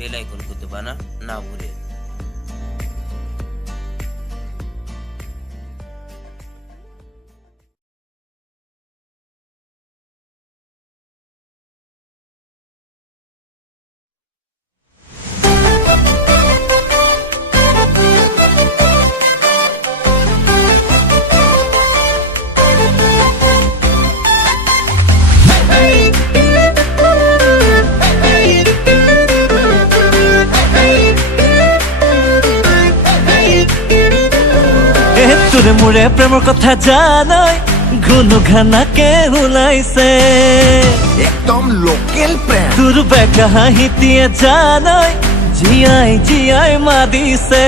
Bell icon করতে বানা না ভুলে। তোরে মোরে প্রেমৰ কথা জানই ঘুনু ঘানাকে ওলাইছে একদম লোকেল প্রেম তোর বেকা হাঁহিটিয়ে জানই জিয়াই জিয়াই মাদিছে